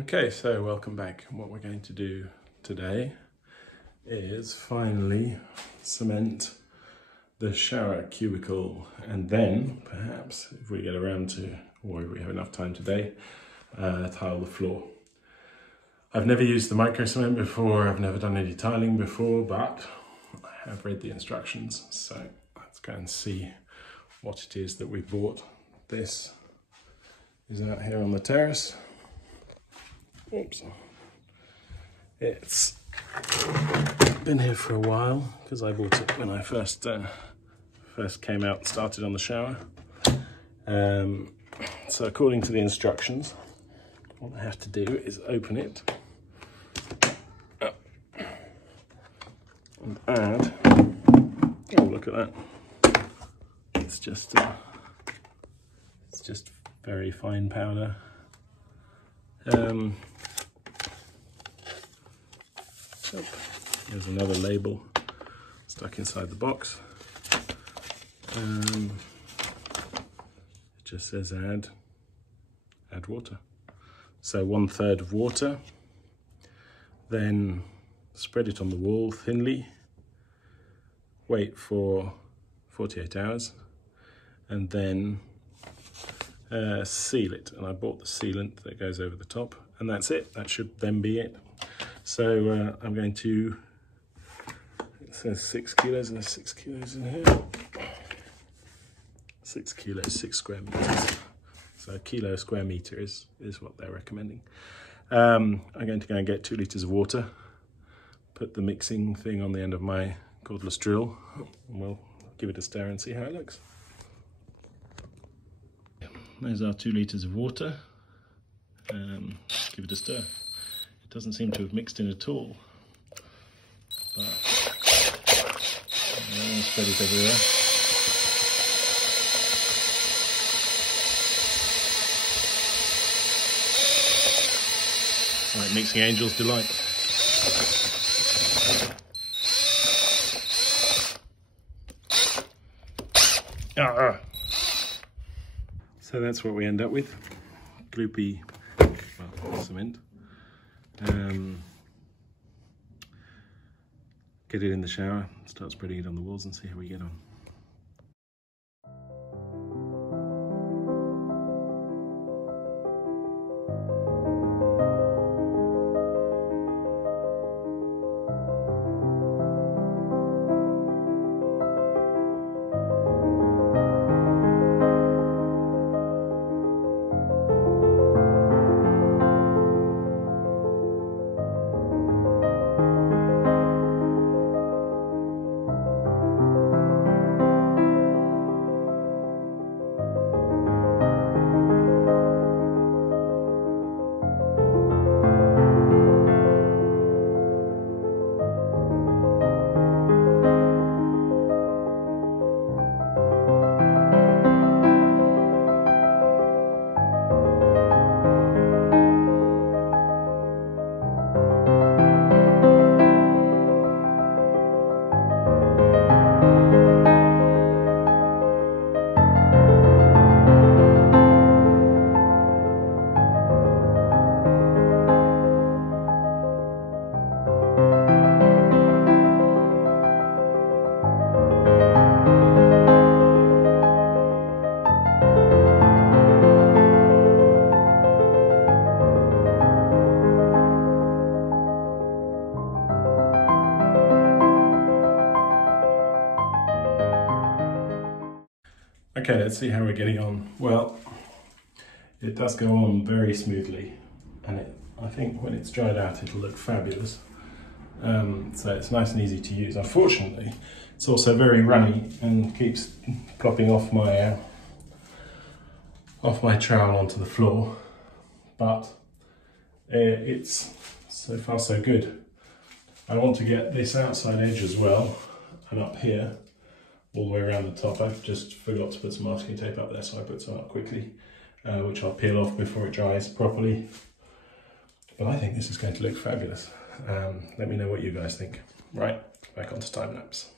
Okay, so welcome back. What we're going to do today is finally cement the shower cubicle, and then perhaps, if we get around to, or if we have enough time today, tile the floor. I've never used the microcement before, I've never done any tiling before, but I have read the instructions, so let's go and see what it is that we bought. This is out here on the terrace. Oops. It's been here for a while because I bought it when I first came out and started on the shower. So according to the instructions, what I have to do is open it and add, oh look at that, it's just very fine powder. Here's another label stuck inside the box. It just says add water. So 1/3 of water, then spread it on the wall thinly, wait for 48 hours, and then seal it. And I bought the sealant that goes over the top, and that's it. That should then be it. So I'm going to, it says 6 kilos, and there's 6 kilos in here. 6 kilos, 6 square meters. So a kilo a square meter is what they're recommending. I'm going to go and get 2 liters of water, put the mixing thing on the end of my cordless drill, and we'll give it a stir and see how it looks. There's our 2 liters of water. Give it a stir. It doesn't seem to have mixed in at all, but spread it everywhere. Like mixing angels delight. So that's what we end up with. Gloopy cement. Get it in the shower, start spreading it on the walls and see how we get on. Okay, let's see how we're getting on. Well, it does go on very smoothly, and I think when it's dried out it'll look fabulous. So it's nice and easy to use. Unfortunately, it's also very runny and keeps plopping off my trowel onto the floor, but it's so far so good. I want to get this outside edge as well, and up here, all the way around the top. I've just forgot to put some masking tape up there, so I put some up quickly, which I'll peel off before it dries properly. But I think this is going to look fabulous. Let me know what you guys think. Right, back onto time lapse.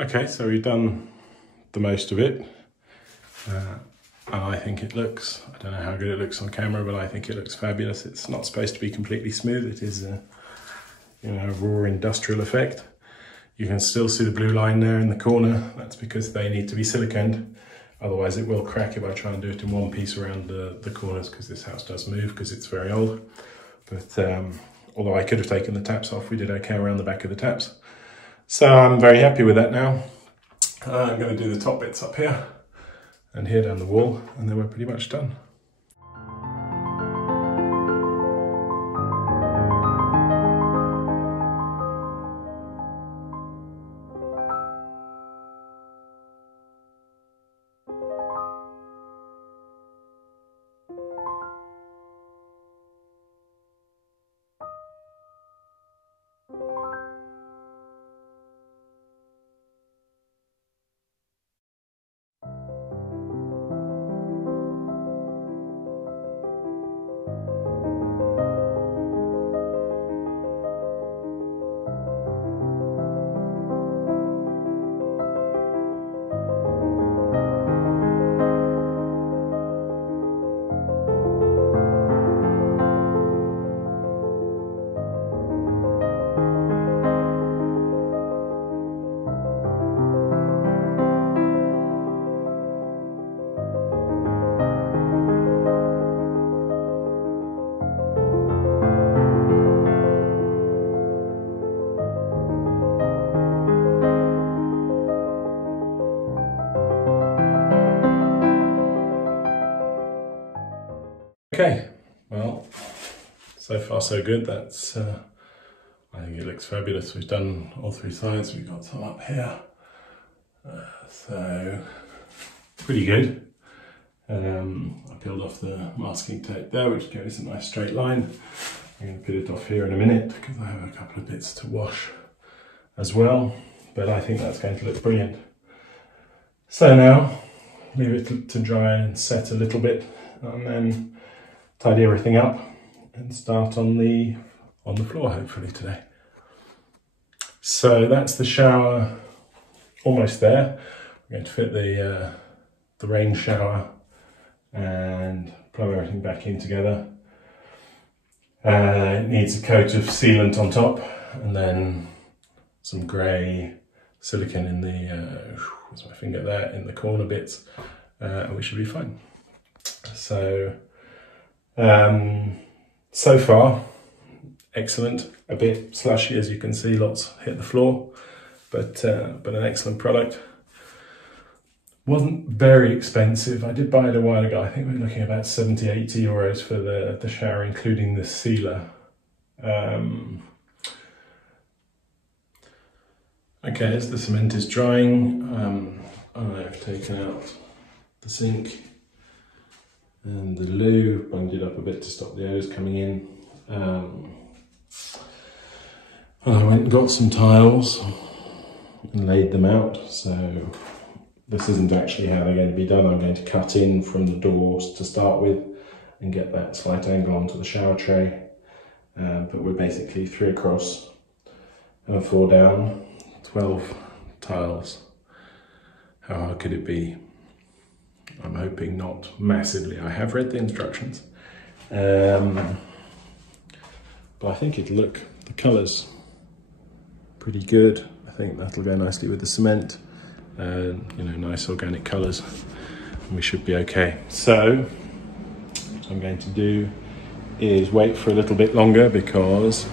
Okay, so we've done the most of it. And I think it looks, I don't know how good it looks on camera, but I think it looks fabulous. It's not supposed to be completely smooth. It is a, you know, a raw industrial effect. You can still see the blue line there in the corner. That's because they need to be siliconed. Otherwise it will crack if I try and do it in one piece around the corners, because this house does move because it's very old. But although I could have taken the taps off, we did okay around the back of the taps. So I'm very happy with that now. I'm going to do the top bits up here and here down the wall, and then we're pretty much done. Okay, well, so far so good. That's, I think it looks fabulous. We've done all three sides. We've got some up here, so pretty good. I peeled off the masking tape there, which gave us a nice straight line. I'm going to peel it off here in a minute because I have a couple of bits to wash as well, but I think that's going to look brilliant. So now, leave it to dry and set a little bit, and then tidy everything up and start on the floor hopefully today. So that's the shower almost there. We're going to fit the rain shower and plumb everything back in together. It needs a coat of sealant on top, and then some grey silicone in the where's my finger there, in the corner bits, and we should be fine. So so far, excellent. A bit slushy, as you can see, lots hit the floor, but an excellent product. Wasn't very expensive. I did buy it a while ago. I think we were looking at about 70, 80 euros for the shower, including the sealer. Okay, as the cement is drying, I've taken out the sink and the loo, bunged it up a bit to stop the odours coming in. I went and got some tiles and laid them out. So this isn't actually how they're going to be done. I'm going to cut in from the doors to start with and get that slight angle onto the shower tray. But we're basically 3 across and 4 down, 12 tiles. How hard could it be? I'm hoping not massively. I have read the instructions, but I think it'll look, the colours pretty good. I think that'll go nicely with the cement, you know, nice organic colours, and we should be okay. So what I'm going to do is wait for a little bit longer, because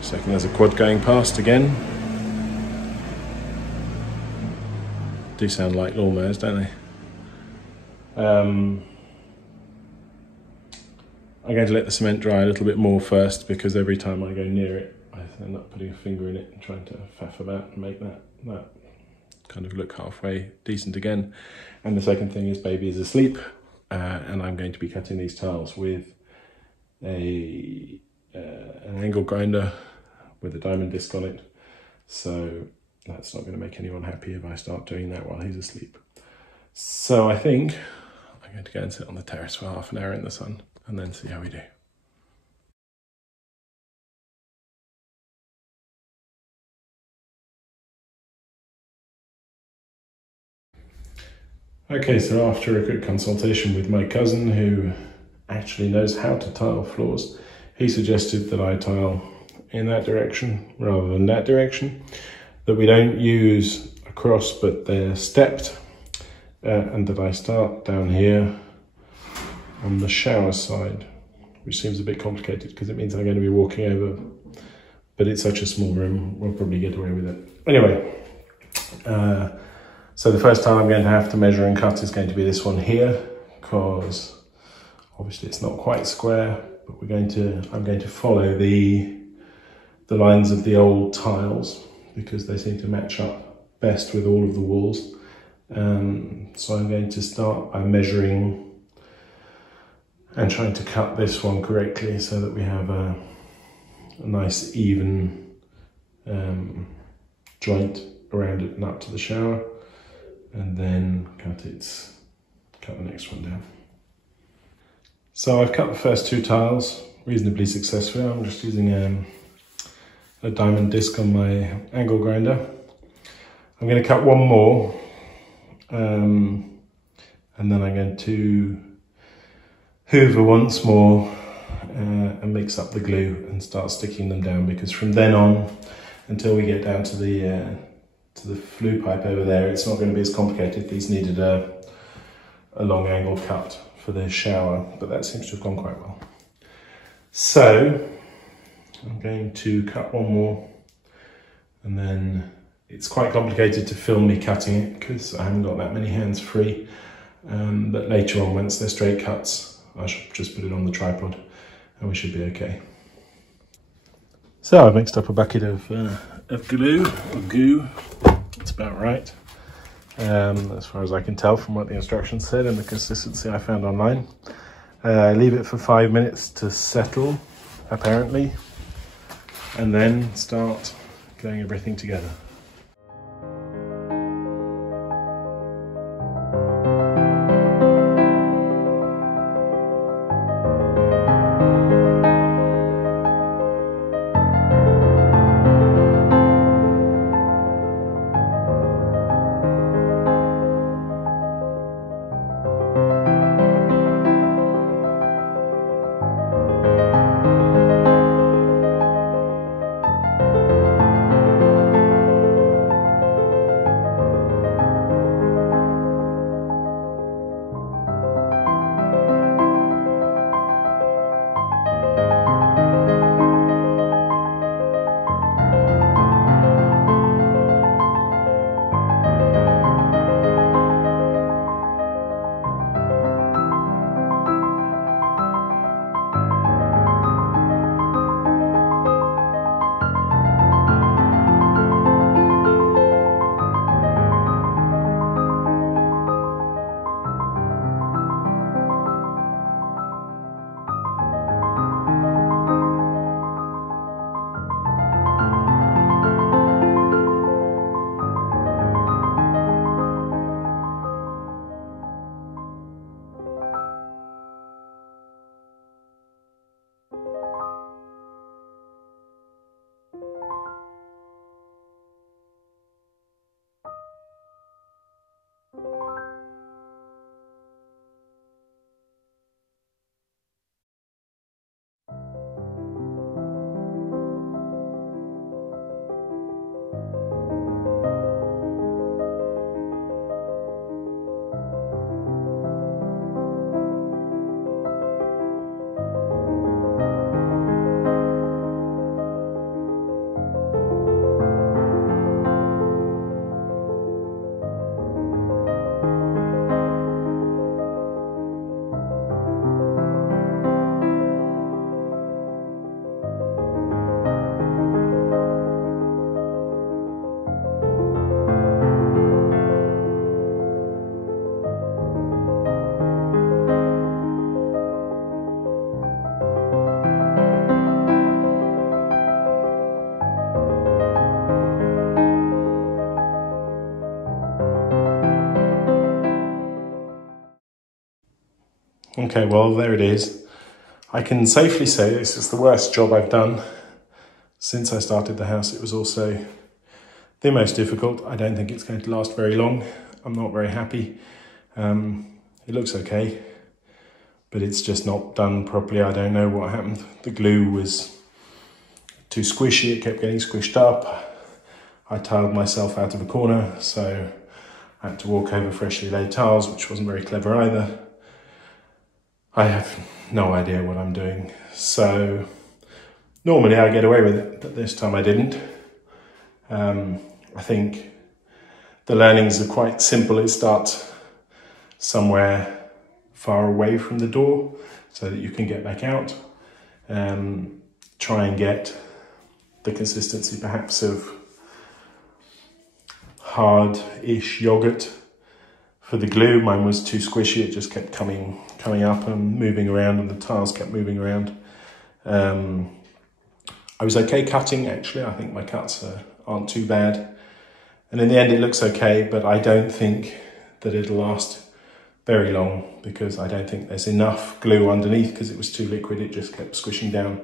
second there's a quad going past again. Do sound like lawnmowers, don't they? I'm going to let the cement dry a little bit more first, because every time I go near it, I end up putting a finger in it and trying to faff about and make that kind of look halfway decent again. And the second thing is baby is asleep, and I'm going to be cutting these tiles with an angle grinder with a diamond disc on it. So that's not going to make anyone happy if I start doing that while he's asleep. So I think I'm going to go and sit on the terrace for half an hour in the sun and then see how we do. Okay, so after a quick consultation with my cousin, who actually knows how to tile floors, he suggested that I tile in that direction rather than that direction, that we don't use a cross but they're stepped, and that I start down here on the shower side, which seems a bit complicated because it means I'm going to be walking over, but it's such a small room, we'll probably get away with it. Anyway, so the first tile I'm going to have to measure and cut is going to be this one here, because obviously it's not quite square, but I'm going to follow the lines of the old tiles because they seem to match up best with all of the walls. So I'm going to start by measuring and trying to cut this one correctly so that we have a nice even joint around it and up to the shower, and then cut the next one down. So I've cut the first two tiles reasonably successfully. I'm just using a diamond disc on my angle grinder. I'm going to cut one more, and then I'm going to hoover once more and mix up the glue and start sticking them down, because from then on until we get down to the flue pipe over there, it's not going to be as complicated. These needed a long angle cut for the shower, but that seems to have gone quite well. So I'm going to cut one more, and then it's quite complicated to film me cutting it because I haven't got that many hands free, but later on, once they're straight cuts, I should just put it on the tripod and we should be okay. So I've mixed up a bucket of glue, or goo, it's about right, as far as I can tell from what the instructions said and the consistency I found online. Leave it for 5 minutes to settle, apparently, and then start gluing everything together. Okay, well, there it is. I can safely say this is the worst job I've done since I started the house. It was also the most difficult. I don't think it's going to last very long. I'm not very happy. It looks okay, but it's just not done properly. I don't know what happened. The glue was too squishy, it kept getting squished up. I tiled myself out of a corner, so I had to walk over freshly laid tiles, which wasn't very clever either. I have no idea what I'm doing. So normally I get away with it, but this time I didn't. I think the learnings are quite simple. It starts somewhere far away from the door so that you can get back out. Try and get the consistency perhaps of hard-ish yogurt for the glue. Mine was too squishy, it just kept coming up and moving around, and the tiles kept moving around. I was okay cutting, actually. I think my cuts aren't too bad. And in the end it looks okay, but I don't think that it'll last very long because I don't think there's enough glue underneath because it was too liquid, it just kept squishing down.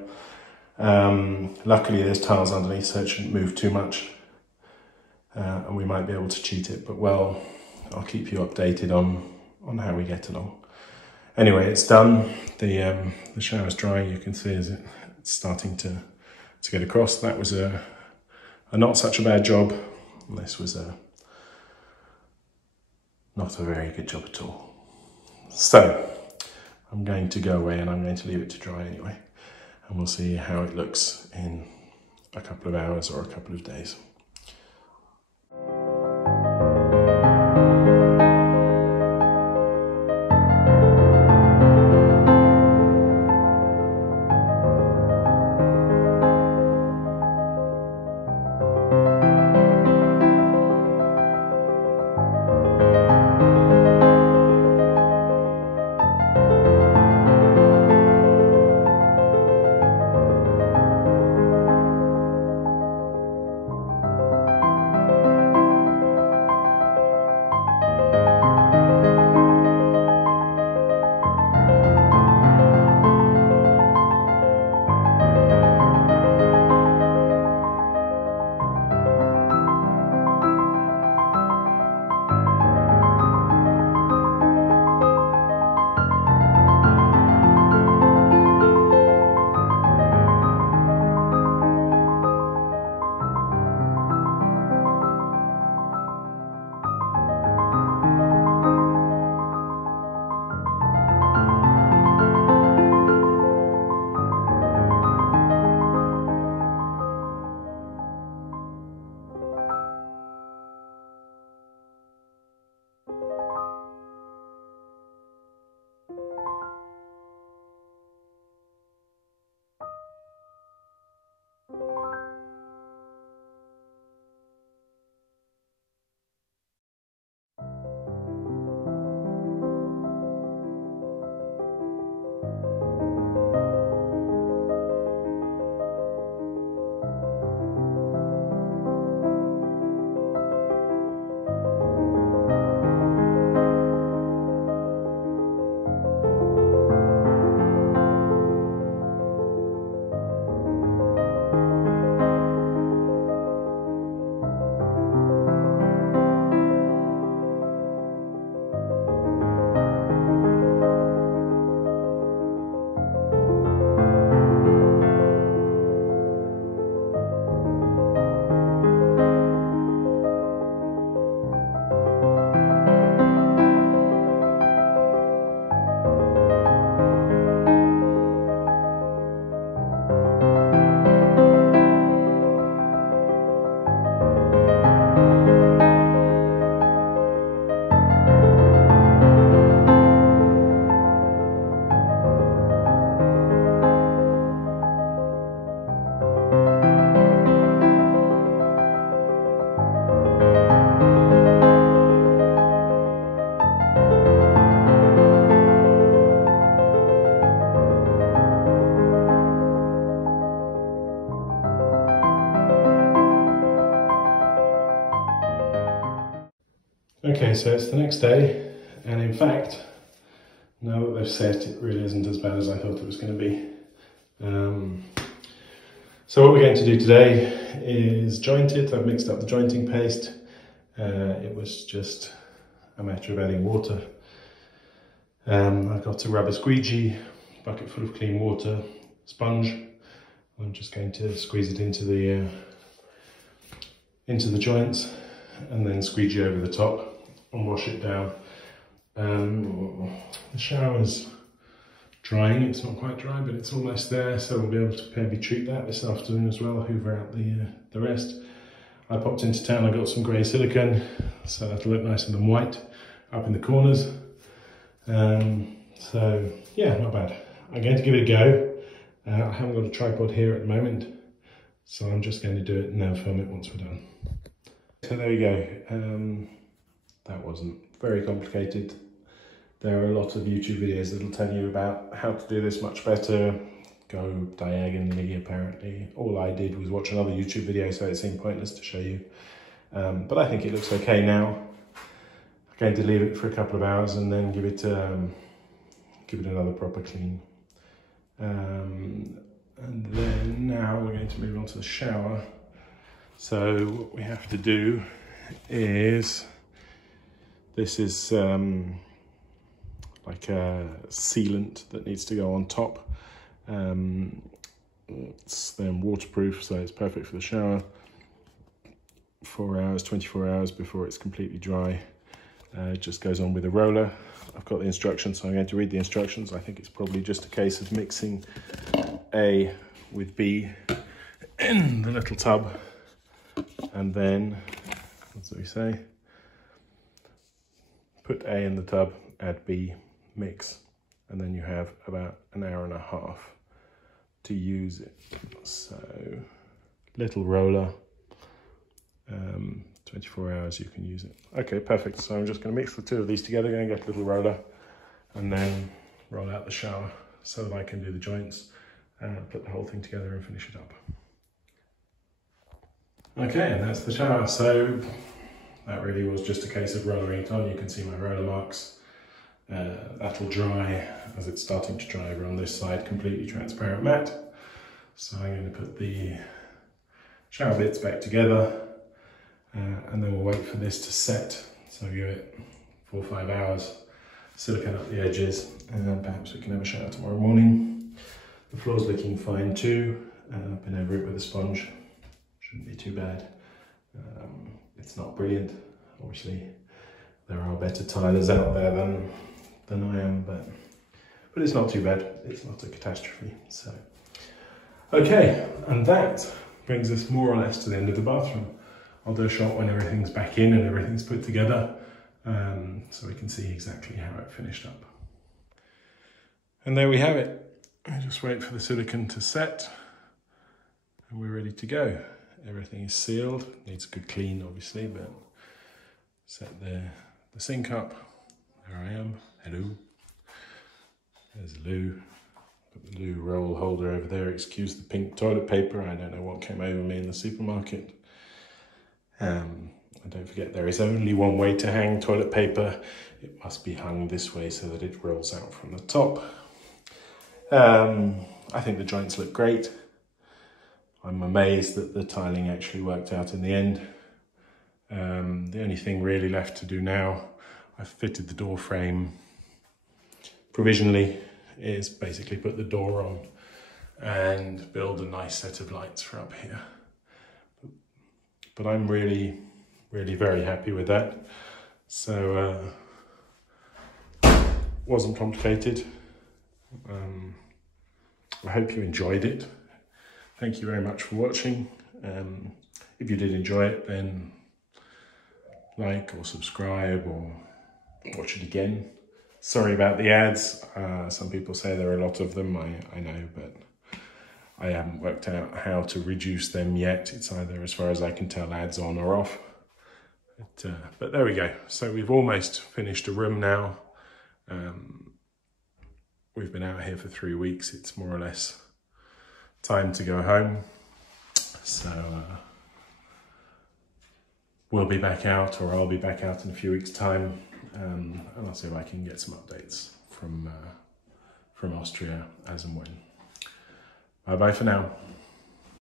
Luckily there's tiles underneath so it shouldn't move too much. And we might be able to cheat it, but well, I'll keep you updated on how we get along. Anyway, it's done. The shower's drying. You can see as it's starting to get across. That was a not such a bad job. This was not a very good job at all. So I'm going to go away and I'm going to leave it to dry anyway, and we'll see how it looks in a couple of hours or a couple of days. Okay, so it's the next day, and in fact, now that they've set, it really isn't as bad as I thought it was going to be. So what we're going to do today is joint it. I've mixed up the jointing paste. It was just a matter of adding water I've got a rubber squeegee, bucket full of clean water, sponge. I'm just going to squeeze it into the joints and then squeegee over the top and wash it down. The shower's drying, it's not quite dry, but it's almost there, so we'll be able to maybe treat that this afternoon as well, hoover out the rest. I popped into town, I got some grey silicone, so that'll look nicer than white up in the corners. So yeah, not bad. I'm going to give it a go. I haven't got a tripod here at the moment, so I'm just going to do it and then film it once we're done. So there we go. That wasn't very complicated. There are a lot of YouTube videos that'll tell you about how to do this much better. Go diagonally, apparently. All I did was watch another YouTube video, so it seemed pointless to show you. But I think it looks okay now. I'm going to leave it for a couple of hours and then give it another proper clean. And then now we're going to move on to the shower. So what we have to do is, this is like a sealant that needs to go on top. It's then waterproof, so it's perfect for the shower. 4 hours, 24 hours before it's completely dry. It just goes on with a roller. I've got the instructions, so I'm going to read the instructions. I think it's probably just a case of mixing A with B in the little tub, and then, what do we say? Put A in the tub, add B, mix, and then you have about an hour and a half to use it. So, little roller, 24 hours you can use it. Okay, perfect. So I'm just going to mix the two of these together, going to get a little roller, and then roll out the shower so that I can do the joints and put the whole thing together and finish it up. Okay, and that's the shower. So that really was just a case of rollering it on. You can see my roller marks. That'll dry as it's starting to dry over on this side, completely transparent matte. So I'm going to put the shower bits back together, and then we'll wait for this to set. So give it 4 or 5 hours, silicone up the edges, and then perhaps we can have a shower tomorrow morning. The floor's looking fine too. I've been over it with a sponge. Shouldn't be too bad. It's not brilliant, obviously. There are better tilers out there than I am, but it's not too bad. It's not a catastrophe. So, okay, and that brings us more or less to the end of the bathroom. I'll do a shot when everything's back in and everything's put together, so we can see exactly how it finished up. And there we have it. I just wait for the silicone to set, and we're ready to go. Everything is sealed. Needs a good clean, obviously, but set the sink up. There I am. Hello. There's Lou. Put the Lou roll holder over there. Excuse the pink toilet paper. I don't know what came over me in the supermarket. And don't forget, there is only one way to hang toilet paper. It must be hung this way so that it rolls out from the top. I think the joints look great. I'm amazed that the tiling actually worked out in the end. The only thing really left to do now, I've fitted the door frame provisionally, is basically put the door on and build a nice set of lights for up here. But I'm really very happy with that. So, wasn't complicated. I hope you enjoyed it. Thank you very much for watching. If you did enjoy it, then like or subscribe or watch it again. Sorry about the ads. Some people say there are a lot of them, I know, but I haven't worked out how to reduce them yet. It's either, as far as I can tell, ads on or off. But there we go. So we've almost finished a room now. We've been out here for 3 weeks. It's more or less time to go home. So we'll be back out, or I'll be back out in a few weeks' time. And I'll see if I can get some updates from Austria as and when. Bye bye for now.